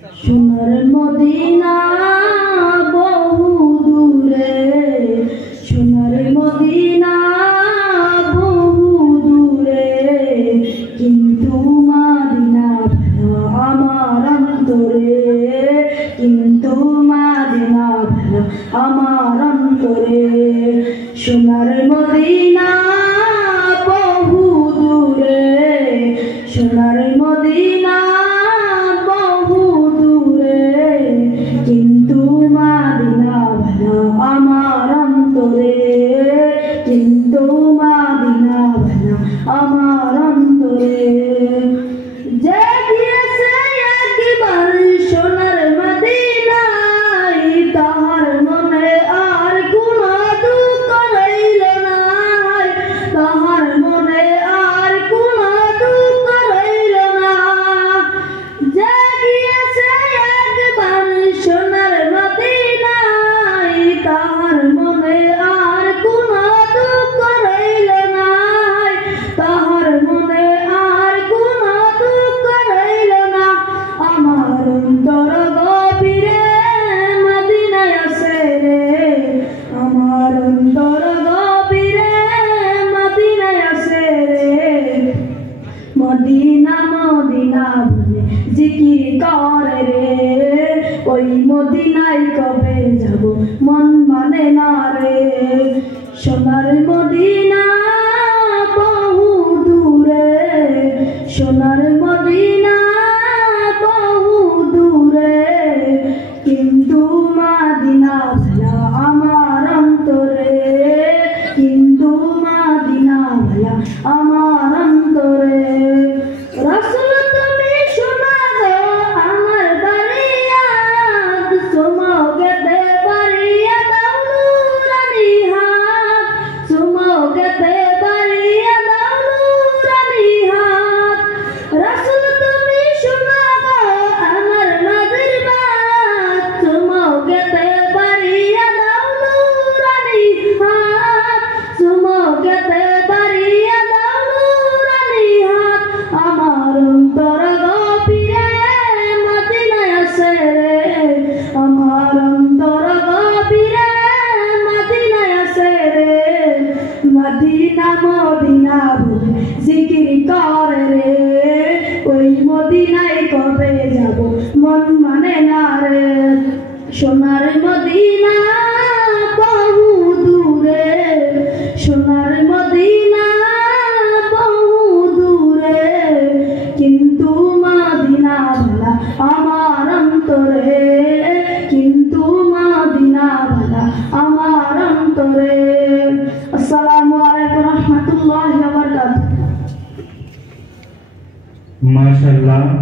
সোনার মদিনা বহু দূরে, সোনার মদিনা বহু দূরে, কিন্তু মদিনা ভালো আমার অন্তরে, কিন্তু মদিনা ভালো আমার অন্তরে। সোনার মদিনা বহু দূরে, সোনার মদিনা বহু দূরে, কিন্তু মদিনা ভালো আমার অন্তরে, কিন্তু মদিনা ভালো আমার অন্তরে। যে গিয়েছে একবার সোনার মদিনায়, তাহার মনে আর কোনো দুঃখ রইল না, তাহার মনে আর কোনো দুঃখ রইল না। যে গিয়েছে একবার সোনার মদিনায়, তাহার মনে আর কোনো দুঃখ রইল না, তাহার মনে আর কোনো দুঃখ রইল না। আমার অন্তর গভীরে মদিনায় আছে রে, আমার অন্তর গভীরে মদিনায় আছে রে। মদিনা মদিনা বলে জিকির করে রে, ওই মদিনায় কবে যাব মন মানে না রে। সোনার মদিনা বহু দূরে, সোনার মদিনা বহু দূরে, কিন্তু মদিনা ভালো আমার অন্তরে, কিন্তু মদিনা ভালো আমার অন্তরে। রাসূল তুমি শোনা গো আমার বারিয়াত, সুমোগেতে বারিয়া দাও নুরানি হাত, সুমোগেতে বারিয়া দাও নুরানি হাত। রাসূল তুমি শোনা গো আমার নদীর বাত, সুমোগেতে বারিয়া দাও নুরানি হাত, সুমোগেতে বারিয়া দাও নুরানি হাত। আমার অন্তর গভীরে মদিনায় আছে রে, আমার অন্তর গভীরে মদিনায় আছে রে। মদিনা মদিনা বলে জিকির করে রে, ওই মদিনায় কবে যাব মন মানে না রে। সোনার মদিনা বহু দূরে, সোনার মদিনা বহু দূরে, কিন্তু মদিনা ভালো আমার অন্তরে, কিন্তু মদিনা ভালো আমার অন্তরে। আসসালামু আলাইকুম রাহমাতুল্লাহি ওয়া বারাকাতুহু। মাশাআল্লাহ।